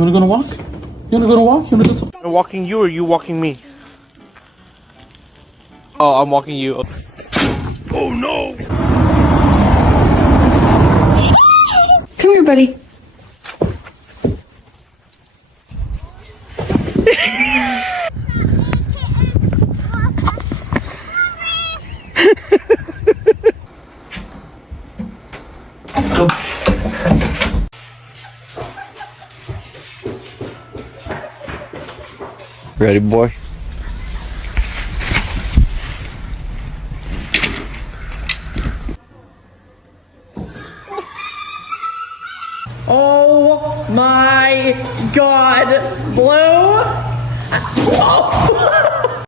wanna go on a walk? You wanna go on a walk? You wanna do something? I'm walking you or you walking me? Oh, I'm walking you. Oh no! Come here, buddy. Ready, boy? Oh my God, Blue!